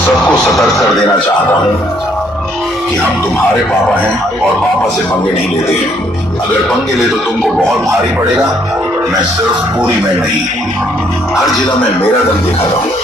सबको सतर्क कर देना चाहता हूँ कि हम तुम्हारे पापा हैं और पापा से पंगे नहीं लेते हैं। अगर पंगे ले तो तुमको बहुत भारी पड़ेगा। मैं सिर्फ पूरी में नहीं, हर जिला में मेरा दम देखा रहूं।